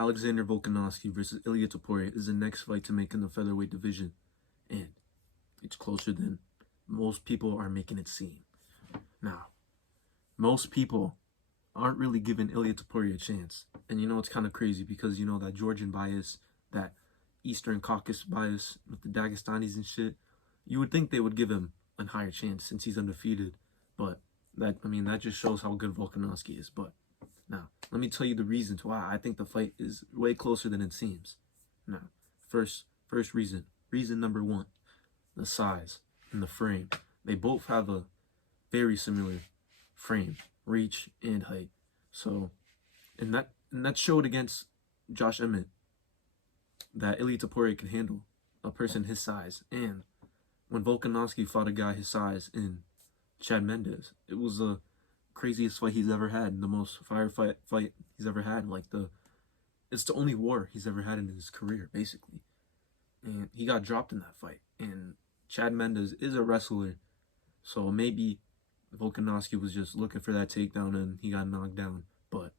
Alexander Volkanovski versus Ilia Topuria is the next fight to make in the featherweight division, and it's closer than most people are making it seem. Now, most people aren't really giving Ilia Topuria a chance, and it's kind of crazy because that Georgian bias, that Eastern Caucasus bias with the Dagestanis and shit. You would think they would give him a higher chance since he's undefeated, but that just shows how good Volkanovski is. But now, let me tell you the reasons why I think the fight is way closer than it seems. Now, first reason number one, the size and the frame. They both have a very similar frame, reach, and height. So, and that showed against Josh Emmett that Ilia Topuria could handle a person his size. And when Volkanovski fought a guy his size in Chad Mendes, it was the craziest fight he's ever had, the most fight he's ever had. It's the only war he's ever had in his career, basically. And he got dropped in that fight. And Chad Mendes is a wrestler, so maybe Volkanovski was just looking for that takedown and he got knocked down. But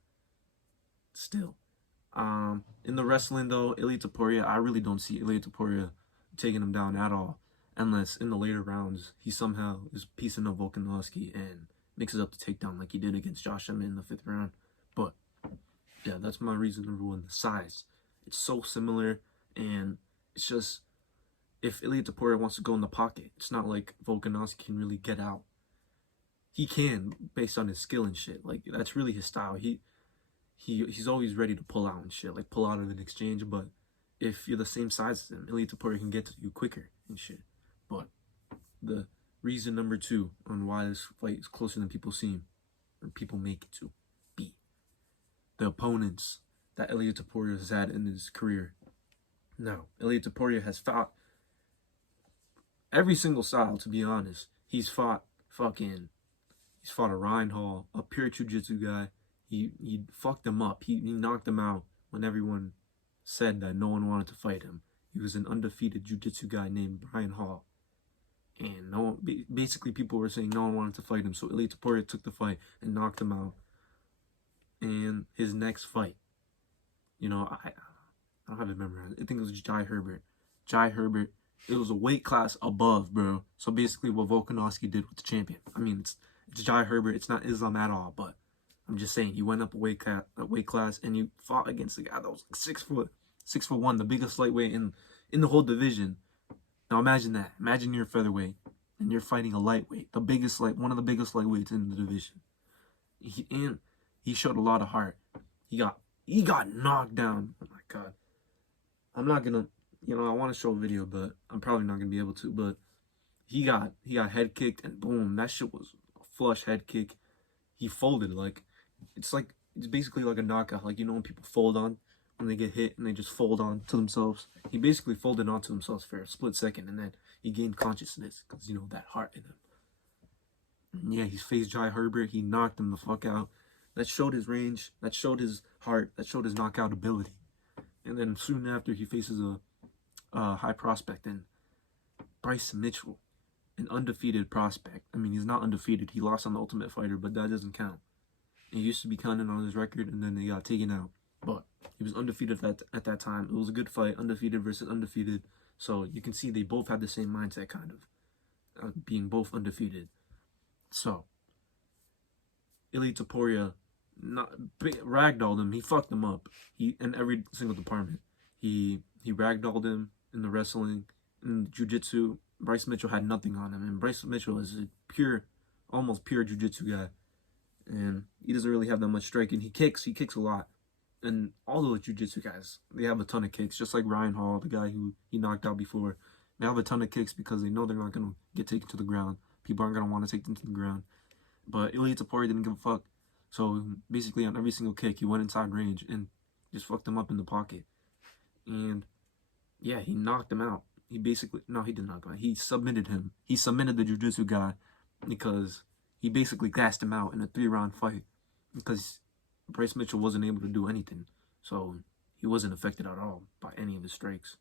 still, in the wrestling though, Ilia Topuria, I really don't see Ilia Topuria taking him down at all, unless in the later rounds he somehow is piecing up Volkanovski and mixes up the takedown like he did against Josh Emmett in the 5th round. But yeah, that's my reason number one. The size, it's so similar, and it's just, if Ilia Topuria wants to go in the pocket, it's not like Volkanovski can really get out. He can, based on his skill and shit. Like, that's really his style. He's always ready to pull out and shit, like pull out of an exchange. But if you're the same size as him, Ilia Topuria can get to you quicker and shit. But the reason number two on why this fight is closer than people seem, or people make it to be, the opponents that Ilia Topuria has had in his career. Now, Ilia Topuria has fought every single style, to be honest. He's fought a Ryan Hall, a pure jiu-jitsu guy. He fucked him up. He knocked him out when everyone said that no one wanted to fight him. He was an undefeated jiu-jitsu guy named Brian Hall. And basically people were saying no one wanted to fight him. So Ilia Topuria took the fight and knocked him out. And his next fight, I don't have it memorized. I think it was Jai Herbert. It was a weight class above, bro. So basically what Volkanovski did with the champion. It's Jai Herbert. It's not Islam at all, but I'm just saying, he went up a weight class and you fought against a guy that was like 6'1", the biggest lightweight in the whole division. Now imagine that. Imagine you're a featherweight and you're fighting a lightweight, one of the biggest lightweights in the division. He showed a lot of heart. He got knocked down. Oh my god. I'm not gonna, I want to show a video, but I'm probably not gonna be able to. But he got head kicked and boom, that shit was a flush head kick. He folded it's basically like a knockout. When people fold on when they get hit and they just fold on to themselves. He basically folded onto himself for a split second, and then he gained consciousness because that heart in him. And yeah, he faced Jai Herbert. He knocked him the fuck out. That showed his range. That showed his heart. That showed his knockout ability. And then soon after, he faces a high prospect in Bryce Mitchell, an undefeated prospect. He's not undefeated. He lost on the Ultimate Fighter, but that doesn't count. He used to be counted on his record, and then they got taken out. But he was undefeated at that time. It was a good fight, undefeated versus undefeated. So you can see they both had the same mindset, kind of, being both undefeated. So Ilia Topuria ragdolled him. He fucked him up. In every single department. He ragdolled him in the wrestling, in jiu-jitsu. Bryce Mitchell had nothing on him, and Bryce Mitchell is a almost pure jiu-jitsu guy, and he doesn't really have that much striking. He kicks a lot, and all those jiu-jitsu guys, they have a ton of kicks, just like Ryan Hall, the guy who he knocked out before. They have a ton of kicks because they know they're not gonna get taken to the ground. People aren't gonna want to take them to the ground. But Ilia Topuria didn't give a fuck. So basically on every single kick, he went inside range and just fucked him up in the pocket. And yeah, he knocked him out. He did not knock him out. He submitted him. He submitted the jiu-jitsu guy because he basically gassed him out in a 3-round fight because Bryce Mitchell wasn't able to do anything. So he wasn't affected at all by any of his strikes.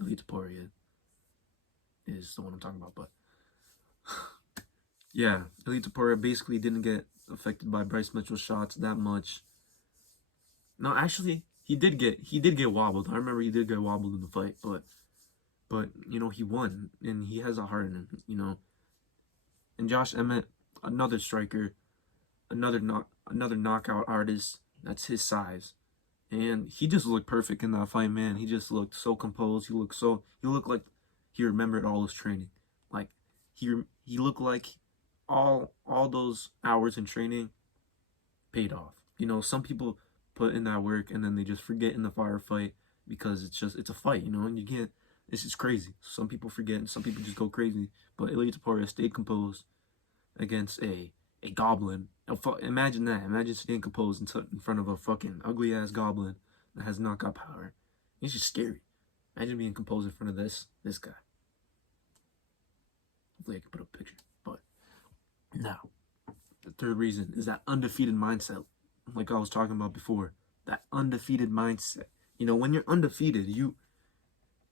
Ilia Topuria is the one I'm talking about, but yeah, Ilia Topuria basically didn't get affected by Bryce Mitchell's shots that much. No, actually, he did get wobbled. I remember he did get wobbled in the fight, but you know he won, and he has a heart in him. You know, and Josh Emmett, another striker, another knockout artist. That's his size, and he just looked perfect in that fight, man. He just looked so composed. He looked like he remembered all his training. Like he looked like all those hours in training paid off. You know, some people put in that work and then they just forget in the firefight because it's a fight, you know, and you can't. It's just crazy. Some people forget and some people just go crazy. But Ilia Topuria stayed composed against a goblin. Imagine that. Imagine staying composed in front of a fucking ugly ass goblin that has knockout power. It's just scary. Imagine being composed in front of this guy. Hopefully I can put up a picture. But now, the third reason is that undefeated mindset. Like I was talking about before, that undefeated mindset. You know, when you're undefeated, you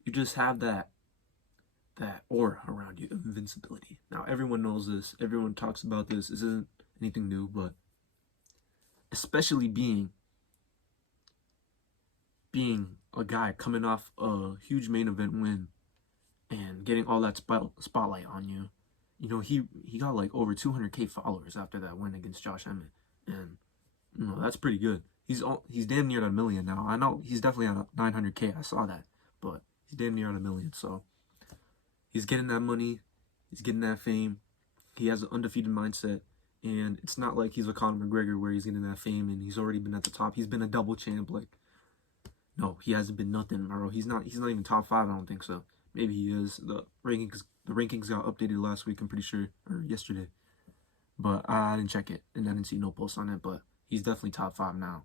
just have that aura around you of invincibility. Now everyone knows this. Everyone talks about this. This isn't anything new, but especially being a guy coming off a huge main event win and getting all that spotlight on you. You know, he got like over 200K followers after that win against Josh Emmett, and you know that's pretty good. He's damn near at 1 million now. I know he's definitely at 900K. I saw that, but he's damn near at 1 million. So he's getting that money, he's getting that fame. He has an undefeated mindset, and it's not like he's a Conor McGregor where he's getting that fame and he's already been at the top. He's been a double champ. Like, no, he hasn't been nothing, bro. He's not even top 5. I don't think so. Maybe he is. The rankings got updated last week, I'm pretty sure, or yesterday. But I didn't check it, and I didn't see no posts on it. But he's definitely top 5 now.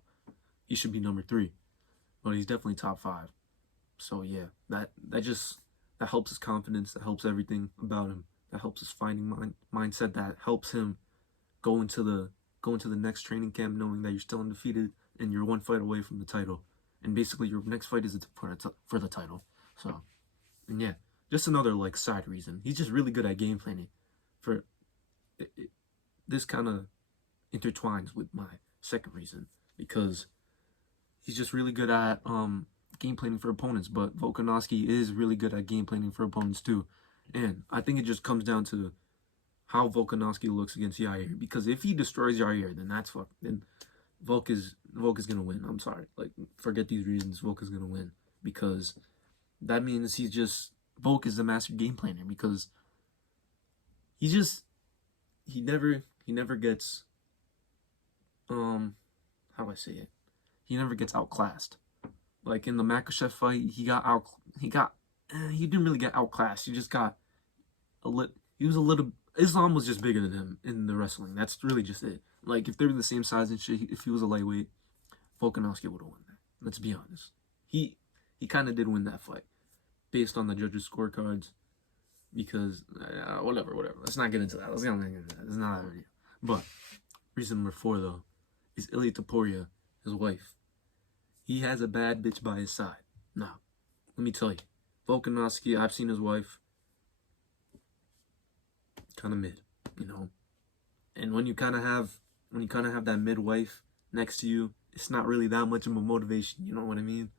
He should be number 3, but he's definitely top 5. So yeah, that helps his confidence. That helps everything about him. That helps his fighting mindset. That helps him go into the next training camp knowing that you're still undefeated and you're one fight away from the title. And basically, your next fight is for the title. So, and yeah, just another like side reason. He's just really good at game planning. This kind of intertwines with my second reason because he's just really good at game planning for opponents. But Volkanovski is really good at game planning for opponents too. And I think it just comes down to how Volkanovski looks against Yair. Because if he destroys Yair, then then Volk is gonna win. I'm sorry. Like, forget these reasons. Volk is gonna win. Because that means Volk is the master game planner, because he never gets how do I say it? He never gets outclassed. Like in the Makhachev fight, he didn't really get outclassed. He just got Islam was just bigger than him in the wrestling. That's really just it. Like, if they were the same size and shit, if he was a lightweight, Volkanovski would have won that. Let's be honest. He kind of did win that fight based on the judges' scorecards, because whatever. Let's not get into that. Let's not get into that. It's not that video. But reason number 4 though is Ilia Topuria, his wife. He has a bad bitch by his side. Now, let me tell you, Volkanovski, I've seen his wife, kind of mid, you know. And when you kind of have that midwife next to you, it's not really that much of a motivation, you know what I mean?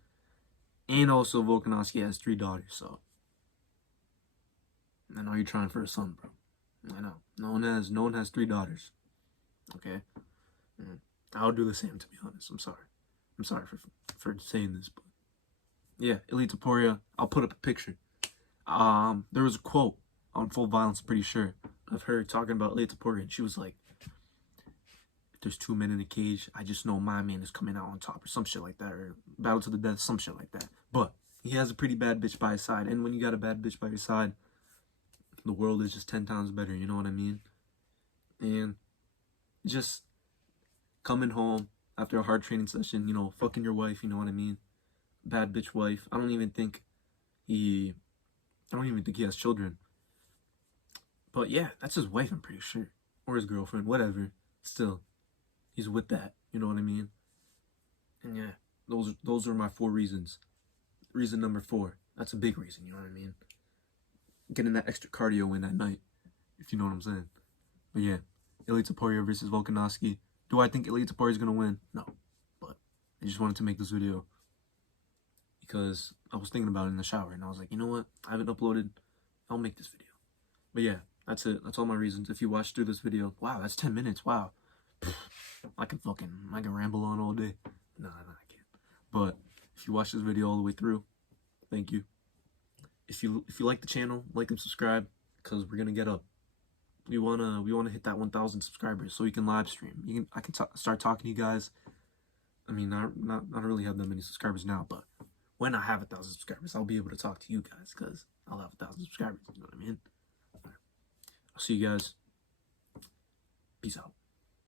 And also Volkanovski has 3 daughters, so I know you're trying for a son, bro. I know. No one has 3 daughters. Okay? I'll do the same, to be honest. I'm sorry for saying this, but yeah, Ilia Topuria, I'll put up a picture. There was a quote on Full Violence, pretty sure, of her talking about Ilia Topuria, and she was like, if there's 2 men in a cage, I just know my man is coming out on top, or some shit like that, or battle to the death, some shit like that. But he has a pretty bad bitch by his side, and when you got a bad bitch by your side, the world is just 10 times better, you know what I mean? And just coming home after a hard training session, you know, fucking your wife, you know what I mean? Bad bitch wife. I don't even think he has children. But yeah, that's his wife, I'm pretty sure. Or his girlfriend, whatever. Still, he's with that, you know what I mean? And yeah, those are my 4 reasons. Reason number 4, that's a big reason, you know what I mean? Getting that extra cardio in at night, if you know what I'm saying. But yeah, Ilia Topuria versus Volkanovski. Do I think Ilia Topuria is going to win? No. But I just wanted to make this video because I was thinking about it in the shower, and I was like, you know what? I haven't uploaded. I'll make this video. But yeah, that's it. That's all my reasons. If you watched through this video, wow, that's 10 minutes. Wow. I can ramble on all day. Nah, I can't. But if you watch this video all the way through, thank you. If you like the channel, like and subscribe, because we're gonna get up. We wanna hit that 1,000 subscribers so we can live stream. I can start talking to you guys. I mean, I don't really have that many subscribers now, but when I have 1,000 subscribers, I'll be able to talk to you guys because I'll have 1,000 subscribers. You know what I mean? All right. I'll see you guys. Peace out.